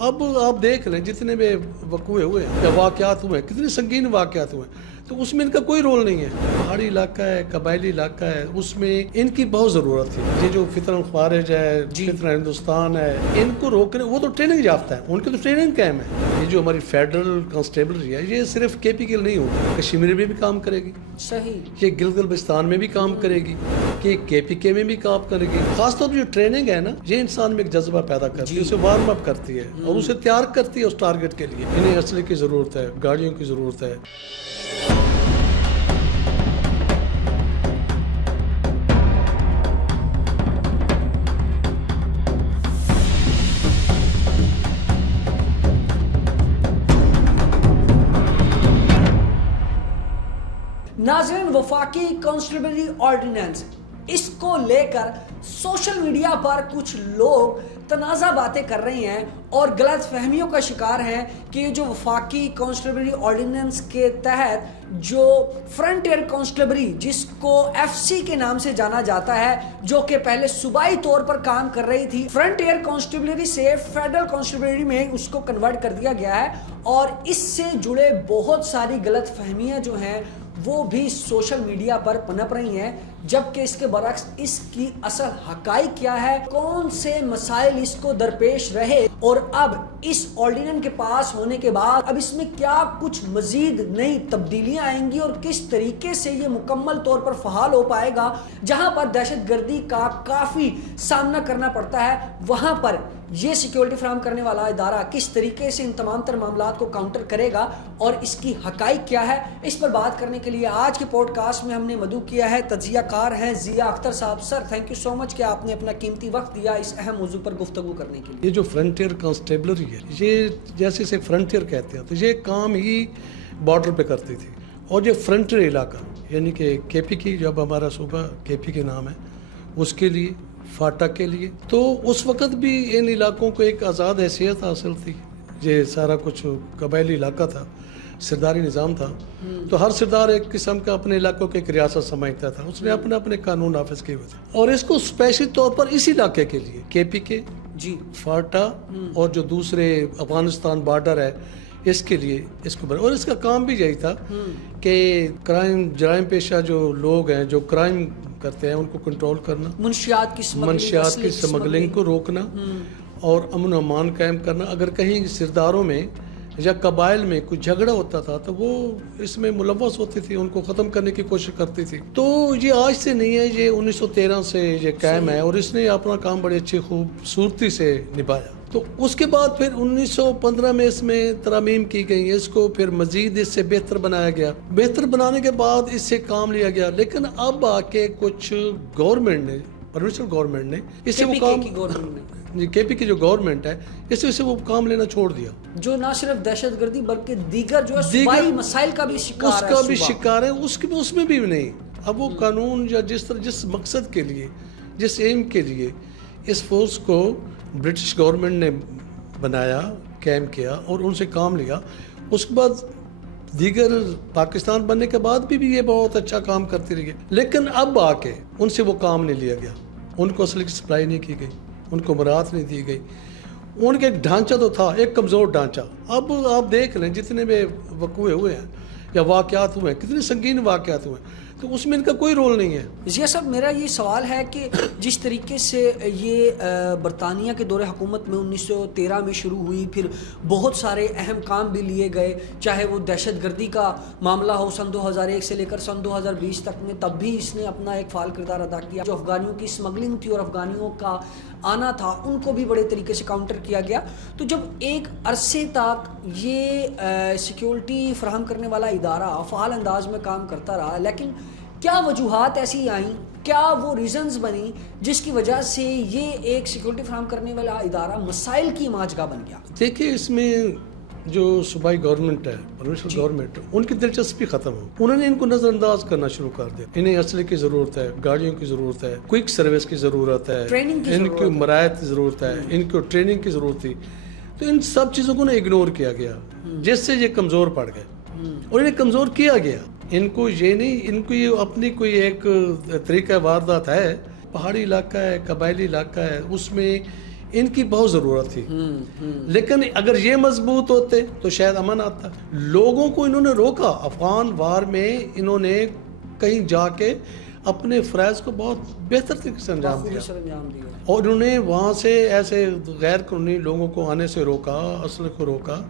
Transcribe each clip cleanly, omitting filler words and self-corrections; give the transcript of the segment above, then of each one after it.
अब आप देख लें जितने भी वक़ूए हुए हैं या वाक़यात हुए हैं, कितने संगीन वाक़यात हुए हैं, तो उसमें इनका कोई रोल नहीं है। पहाड़ी इलाका है, कबायली इलाका है, उसमें इनकी बहुत ज़रूरत थी। ये जो फितरन ख़वारिज है, फितरन हिंदुस्तान है, इनको रोकने, वो तो ट्रेनिंग याफ्ता है, उनकी तो ट्रेनिंग कैम्प है। ये जो हमारी फेडरल कांस्टेबलरी है, ये सिर्फ KP के लिए नहीं होगी, कश्मीर में भी काम करेगी, सही, ये गिलगित बल्तिस्तान में भी काम करेगी, कि KPK में भी काम करेगी। खासतौर पर जो ट्रेनिंग है ना, ये इंसान में एक जज्बा पैदा करती है, उसे वार्म अप करती है और उसे तैयार करती है उस टारगेट के लिए। इन्हें असले की ज़रूरत है, गाड़ियों की ज़रूरत है। नाज़रीन, वफाकी कांस्टेबलरी ऑर्डिनेंस, इसको लेकर सोशल मीडिया पर कुछ लोग तनाज़ा बातें कर रहे हैं और गलत फहमियों का शिकार हैं कि जो वफाकी कांस्टेबलरी ऑर्डिनेंस के तहत जो फ्रंटियर कांस्टेबलरी, जिसको FC के नाम से जाना जाता है, जो कि पहले सूबाई तौर पर काम कर रही थी, फ्रंटियर कांस्टेबलरी से फेडरल कांस्टेबलरी में उसको कन्वर्ट कर दिया गया है। और इससे जुड़े बहुत सारी गलत फहमियाँ जो हैं वो भी सोशल मीडिया पर पनप रही हैं, जबकि इसके बरक्स इसकी असल हकाइक क्या है, कौन से मसाइल इसको दरपेश रहे और अब इस ऑर्डिनेंस के पास होने के बाद अब इसमें क्या कुछ मजीद नई तब्दीलियां आएंगी और किस तरीके से ये मुकम्मल तौर पर फहाल हो पाएगा। जहां पर दहशतगर्दी का काफ़ी सामना करना पड़ता है, वहां पर ये सिक्योरिटी फराहम करने वाला इदारा किस तरीके से इन तमाम तर मामलात को काउंटर करेगा और इसकी हकाइक क्या है, इस पर बात करने के लिए आज के पॉडकास्ट में हमने मदऊ किया है तजियाकार हैं ज़िया अख्तर साहब। Sir, thank you so much कि आपने अपना कीमती वक्त दिया इस अहम मौजू पर गुफ्तगू करने के लिए। ये जो फ्रंटियर कांस्टेबलरी है, ये जैसे इसे फ्रंटियर कहते हैं, तो ये काम ही बॉर्डर पे करती थी। और ये फ्रंटियर इलाका यानी कि KP की, जब हमारा सूबा KP के नाम है, उसके लिए, फाटा के लिए, तो उस वक़्त भी इन इलाकों को एक आज़ाद हैसियत हासिल थी। ये सारा कुछ कबायली इलाका था, सरदारी निज़ाम था, तो हर सरदार एक किस्म का अपने इलाकों की एक रियासत समझता था, उसने अपने अपने कानून नाफिज किए हुए थे। और इसको स्पेशल तौर पर इस इलाके के लिए KPK जी, फाटा और जो दूसरे अफगानिस्तान बॉर्डर है, इसके लिए इसको बना। और इसका काम भी यही था कि क्राइम, जराइम पेशा जो लोग हैं, जो क्राइम करते हैं, उनको कंट्रोल करना, मुंशियात की स्मगलिंग को रोकना और अमन अमान कायम करना। अगर कहीं सरदारों में या कबाइल में कुछ झगड़ा होता था तो वो इसमें मुलव्वस होती थी, उनको ख़त्म करने की कोशिश करती थी। तो ये आज से नहीं है, ये 1913 से ये कायम है और इसने अपना काम बड़ी अच्छी खूबसूरती से निभाया। तो उसके बाद फिर 1915 में इसमें तरमीम की गई, इसको फिर मजीद इससे बेहतर बनाया गया। बेहतर बनाने के बाद इससे काम लिया गया, लेकिन अब आके कुछ गवर्नमेंट ने, प्रोविंशियल गवर्नमेंट ने इससे वो काम, KP की जो गवर्नमेंट है, इससे वो काम लेना छोड़ दिया, जो ना सिर्फ दहशतगर्दी बल्कि दीगर जो है सूबाई मसाइल का भी शिकार है, उसका भी शिकार है, उसमें भी नहीं। अब वो कानून या जिस मकसद के लिए, जिस एम के लिए इस फोर्स को ब्रिटिश गवर्नमेंट ने बनाया, कैम किया और उनसे काम लिया, उसके बाद दीगर पाकिस्तान बनने के बाद भी ये बहुत अच्छा काम करती रही। लेकिन अब आके उनसे वो काम नहीं लिया गया, उनको असली की सप्लाई नहीं की गई, उनको मराहत नहीं दी गई। उनके एक ढांचा तो था, एक कमज़ोर ढांचा। अब आप देख लें जितने भी वक़ूए हुए हैं या वाक़यात हुए हैं, कितने संगीन वाक़यात हुए हैं, तो उसमें इनका कोई रोल नहीं है। ज़िया साहब, मेरा ये सवाल है कि जिस तरीके से ये बरतानिया के दौरे हुकूमत में 1913 में शुरू हुई, फिर बहुत सारे अहम काम भी लिए गए, चाहे वो दहशतगर्दी का मामला हो सन 2001 से लेकर सन 2020 तक में, तब भी इसने अपना एक फ़ाल किरदार अदा किया। जो अफ़गानियों की स्मगलिंग थी और अफ़गानियों का आना था, उनको भी बड़े तरीके से काउंटर किया गया। तो जब एक अरसे तक ये सिक्योरिटी फराहम करने वाला इदारा फ़ाल अंदाज में काम करता रहा, लेकिन क्या वजूहात ऐसी आईं, क्या वो रीजंस बनी जिसकी वजह से ये एक सिक्योरिटी फराहम करने वाला इदारा मसाइल की माजगा बन गया? देखिए, इसमें जो सूबाई गवर्नमेंट है, प्रोविंशियल गवर्नमेंट, उनकी दिलचस्पी खत्म हो, उन्होंने इनको नजरअंदाज करना शुरू कर दिया। इन्हें असले की जरूरत है, गाड़ियों की जरूरत है, क्विक सर्विस की जरूरत है, इनकी मरायत की जरूरत है, इनको ट्रेनिंग की जरूरत थी। तो इन सब चीजों को इग्नोर किया गया, जिससे ये कमजोर पड़ गए और इन्हें कमजोर किया गया। इनको ये नहीं, इनको ये अपनी कोई एक तरीका वारदात है, पहाड़ी इलाका है, कबायली इलाका है, उसमें ان کی بہت ضرورت تھی. لیکن اگر یہ مضبوط ہوتے تو شاید امن آتا. لوگوں کو انہوں نے روکا. افغان وار میں انہوں نے کہیں جا کے اپنے فرائض کو بہت بہتر طریقے سے انجام دیا, اور انہوں نے وہاں سے ایسے غیر قانونی لوگوں کو آنے سے روکا, اسلحے کو روکا,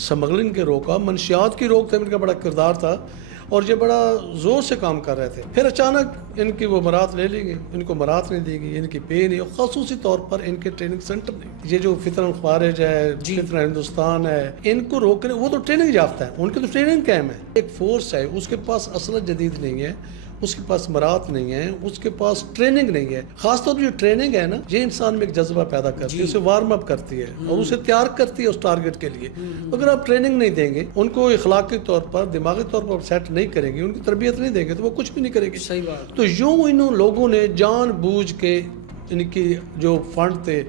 سمگلنگ کے روکا, منشیات کی روک تھام ان کا بڑا کردار تھا, اور یہ بڑا زور سے کام کر رہے تھے. پھر اچانک ان کی وہ برات لے لی گئی, ان کو برات نہیں دی گئی, ان کی پے نہیں, اور خصوصی طور پر ان کے ٹریننگ سینٹر نہیں. یہ جو فتنہ خارج ہے, فتنہ ہندوستان ہے, ان کو روکنے, وہ تو ٹریننگ یافتہ ہے, ان کی تو ٹریننگ کیمپ ہے. ایک فورس ہے, اس کے پاس اسلحہ جدید نہیں ہے, اس کے پاس مرات نہیں ہے, اس کے پاس ٹریننگ نہیں ہے. خاص طور پر جو ٹریننگ ہے نا, یہ انسان میں ایک جذبہ پیدا کرتی ہے, اسے وارم اپ کرتی ہے اور اسے تیار کرتی ہے اس ٹارگٹ کے لیے. اگر آپ ٹریننگ نہیں دیں گے, ان کو اخلاقی طور پر, دماغی طور پر سیٹ نہیں کریں گے, ان کی تربیت نہیں دیں گے, تو وہ کچھ بھی نہیں کرے گی. صحیح بات. تو یوں انہوں لوگوں نے جان بوجھ کے ان کی جو فنڈ تھے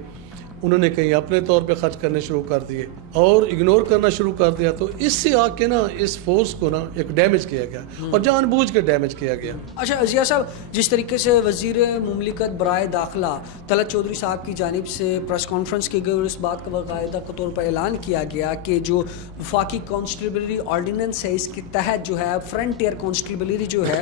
انہوں نے کہیں اپنے طور پہ خرچ کرنے شروع کر دیے اور اگنور کرنا شروع کر دیا. تو اس سے آ کے نا اس فورس کو نا ایک ڈیمیج کیا گیا, اور جان بوجھ کے ڈیمیج کیا گیا. اچھا ضیاء صاحب, جس طریقے سے وزیر مملکت برائے داخلہ طلعت چودھری صاحب کی جانب سے پریس کانفرنس کی گئی اور اس بات کا باقاعدہ طور پر اعلان کیا گیا کہ جو وفاقی کانسٹیبلری آرڈیننس ہے, اس کے تحت جو ہے فرنٹیئر کانسٹیبلری جو ہے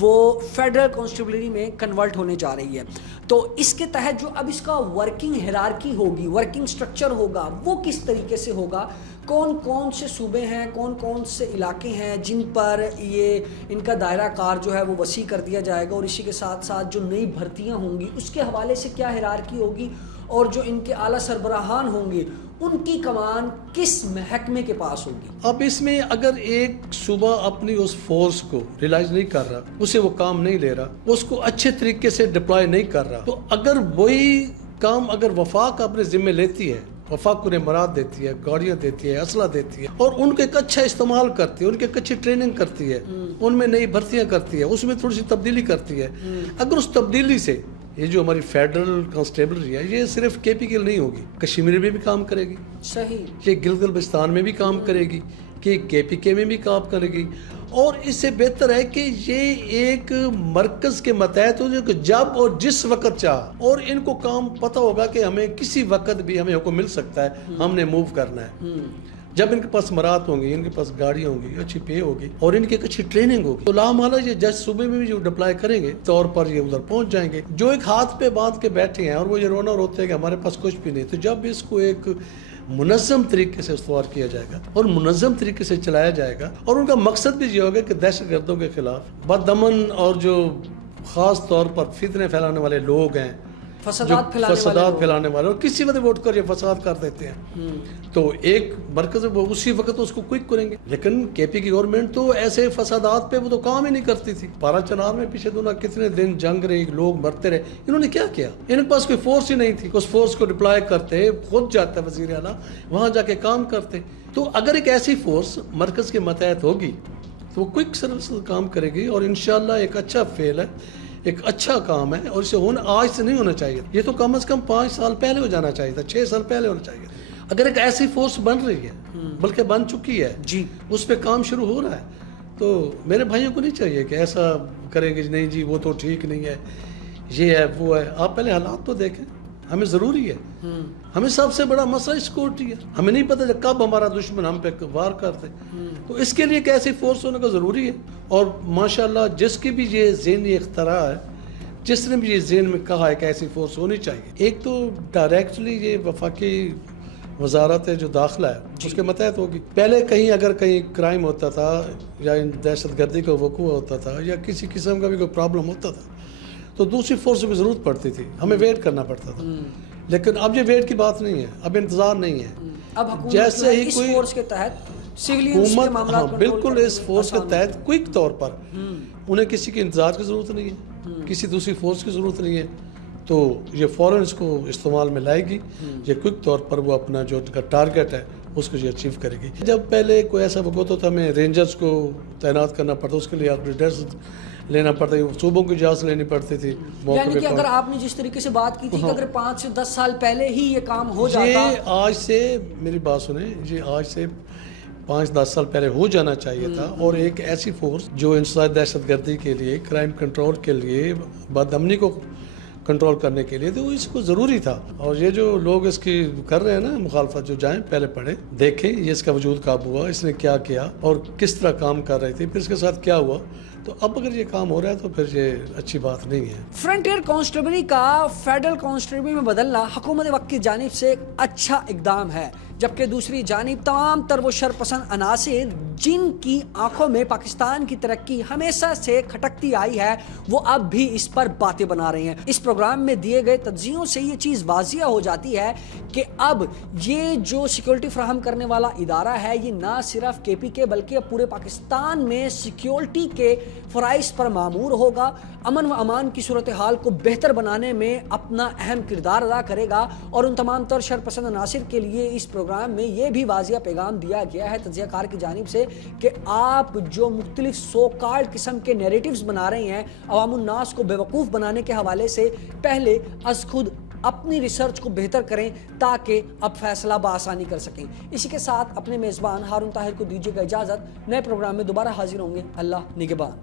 وہ فیڈرل کانسٹیبلری میں کنورٹ ہونے جا رہی ہے, تو اس کے تحت جو اب اس کا ورکنگ ہیرارکی ہوگی, ورکنگ سٹرکچر ہوگا, وہ کس طریقے سے ہوگا؟ کون کون سے صوبے ہیں, کون کون سے علاقے ہیں جن پر یہ ان کا دائرہ کار جو ہے وہ وسیع کر دیا جائے گا, اور اسی کے ساتھ ساتھ جو نئی بھرتیاں ہوں گی اس کے حوالے سے کیا ہیرارکی ہوگی, اور جو ان کے اعلیٰ سربراہان ہوں گے ان کی کمان کس محکمے کے پاس ہوگی؟ اب اس میں اگر ایک صوبہ اپنی اس فورس کو ریلائز نہیں کر رہا, اسے وہ کام نہیں لے رہا, اس کو اچھے طریقے سے ڈپلوائے نہیں کر رہا, تو اگر وہی کام اگر وفاق اپنے ذمہ لیتی ہے, وفاق انہیں مراد دیتی ہے, گاڑیاں دیتی ہے, اسلحہ دیتی ہے, اور ان کے ایک اچھا استعمال کرتی ہے, ان کے ایک اچھی ٹریننگ کرتی ہے, ان میں نئی بھرتیاں کرتی ہے, اس میں تھوڑی سی تبدیلی کرتی ہے, اگر اس تبدیلی سے یہ جو ہماری فیڈرل کانسٹیبلری ہے یہ صرف کے پی کے لیے نہیں ہوگی, کشمیر میں بھی کام کرے گی, صحیح, یہ گلگت بلتستان میں بھی کام کرے گی, کہ کے پی کے میں بھی کام کرے گی, اور اس سے بہتر ہے کہ یہ ایک مرکز کے ماتحت ہو کہ جب اور جس وقت چاہ, اور ان کو کام پتہ ہوگا کہ ہمیں کسی وقت بھی ہمیں حکم مل سکتا ہے, ہم نے موو کرنا ہے. جب ان کے پاس مرات ہوں گی, ان کے پاس گاڑیاں ہوں گی, اچھی پے ہوگی, اور ان کی ایک اچھی ٹریننگ ہوگی, تو لامحالہ یہ جس صوبے میں بھی جو ڈپلائی کریں گے طور پر یہ ادھر پہنچ جائیں گے. جو ایک ہاتھ پہ باندھ کے بیٹھے ہیں اور وہ یہ رونا روتے ہیں کہ ہمارے پاس کچھ بھی نہیں, تو جب اس کو ایک منظم طریقے سے استوار کیا جائے گا اور منظم طریقے سے چلایا جائے گا, اور ان کا مقصد بھی یہ ہوگا کہ دہشت گردوں کے خلاف بدامن اور جو خاص طور پر فتنے پھیلانے والے لوگ ہیں, فسادات پھیلانے والے, اور کسی وقت ووٹ کر یہ فساد کر دیتے ہیں, تو ایک مرکز وہ اسی وقت اس کو کوئک کریں گے. لیکن کے پی کی گورنمنٹ تو ایسے فسادات پہ وہ تو کام ہی نہیں کرتی تھی. پارا چنار میں پیچھے دونوں کتنے دن جنگ رہی, لوگ مرتے رہے, انہوں نے کیا کیا؟ ان کے پاس کوئی فورس ہی نہیں تھی. اس فورس کو ڈپلائی کرتے, خود جاتا وزیر اعلیٰ وہاں جا کے کام کرتے. تو اگر ایک ایسی فورس مرکز کے ماتحت ہوگی تو وہ کوئک سروس کام کرے گی, اور انشاءاللہ ایک اچھا فعل ہے, ایک اچھا کام ہے, اور اسے ہونا آج سے نہیں ہونا چاہیے. یہ تو کم از کم 5 سال پہلے ہو جانا چاہیے تھا, 6 سال پہلے ہونا چاہیے. اگر ایک ایسی فورس بن رہی ہے, بلکہ بن چکی ہے, جی, اس پہ کام شروع ہو رہا ہے, تو میرے بھائیوں کو نہیں چاہیے کہ ایسا کریں گے نہیں جی وہ تو ٹھیک نہیں ہے, یہ ہے وہ ہے. آپ پہلے حالات تو دیکھیں. ہمیں ضروری ہے, ہمیں سب سے بڑا مسئلہ سیکورٹی ہے. ہمیں نہیں پتہ کب ہمارا دشمن ہم پہ وار کرتے, تو اس کے لیے ایک ایسی فورس ہونے کا ضروری ہے. اور ماشاءاللہ جس کی بھی یہ ذہنی اختراع ہے, جس نے بھی یہ ذہن میں کہا ہے کہ ایسی فورس ہونی چاہیے. ایک تو ڈائریکٹلی یہ وفاقی وزارت ہے جو داخلہ ہے اس کے ماتحت ہوگی. پہلے کہیں اگر کہیں کرائم ہوتا تھا یا دہشت گردی کا وقوع ہوتا تھا یا کسی قسم کا بھی کوئی پرابلم ہوتا تھا تو دوسری فورس کی ضرورت پڑتی تھی, ہمیں ویٹ کرنا پڑتا تھا. لیکن اب یہ ویٹ کی بات نہیں ہے, اب انتظار نہیں ہے. اب حکومت جیسے ہی اس کوئی فورس کے تحت سیولینز کے معاملات بالکل اس فورس کے تحت کوئک طور پر انہیں کسی کے انتظار کی ضرورت نہیں ہے, کسی دوسری فورس کی ضرورت نہیں ہے, تو یہ فوراً اس کو استعمال میں لائے گی. یہ کوئک طور پر وہ اپنا جو ٹارگٹ ہے اس کو یہ اچیو کرے گی. جب پہلے کوئی ایسا وقت ہوتا تھا ہمیں رینجرز کو تعینات کرنا پڑتا, اس کے لیے آپریٹرز لینا پڑتا ہے, صوبوں کی اجازت لینی پڑتی تھی. یعنی کہ اگر آپ نے جس طریقے سے بات کی تھی کہ اگر 5 سے 10 سال پہلے ہی یہ کام ہو جاتا, یہ آج سے میری بات سنیں, یہ آج سے 5-10 سال پہلے ہو جانا چاہیے تھا. اور ایک ایسی فورس جو انسداد دہشت گردی کے لیے, کرائم کنٹرول کے لیے, بد امنی کو कंट्रोल करने के लिए, तो वो इसको ज़रूरी था। और ये जो लोग इसकी कर रहे हैं ना मुखालफत, जो जाएं पहले पढ़ें, देखें ये इसका वजूद कब हुआ, इसने क्या किया और किस तरह काम कर रही थी, फिर इसके साथ क्या हुआ। तो अब अगर ये काम हो रहा है तो फिर ये अच्छी बात नहीं है। फ्रंटियर कांस्टेबली का फेडरल कांस्टेबली में बदलना हुकूमत वक्त की जानिब से एक अच्छा इकदाम है, जबकि दूसरी जानिब तमाम तर वो शरपसंद अनासिर जिनकी आंखों में पाकिस्तान की तरक्की हमेशा से खटकती आई है, वो अब भी इस पर बातें बना रहे हैं। इस प्रोग्राम में दिए गए तज्जियों से ये चीज़ वाजिया हो जाती है कि अब ये जो सिक्योरिटी फराहम करने वाला इदारा है, ये ना सिर्फ KPK बल्कि अब पूरे पाकिस्तान में सिक्योरिटी के फ़राइज़ पर मामूर होगा, अमन व अमान की सूरत हाल को बेहतर बनाने में अपना अहम किरदार अदा करेगा। और उन तमाम तर शरपसंद अनासिर के लिए इस प्रोग्राम में ये भी वाजिया पैगाम दिया गया है तज्ज़ियाकार की जानिब से कि आप जो मुख्तलिफ सो कॉल्ड किस्म के नैरेटिव्स बना रहे हैं अवामुन नास को बेवकूफ़ बनाने के हवाले से, पहले अज खुद अपनी रिसर्च को बेहतर करें ताकि अब फैसला बआसानी कर सकें। इसी के साथ अपने मेज़बान हारून ताहिर को दीजिएगा इजाज़त। नए प्रोग्राम में दोबारा हाजिर होंगे। अल्लाह निगहबान।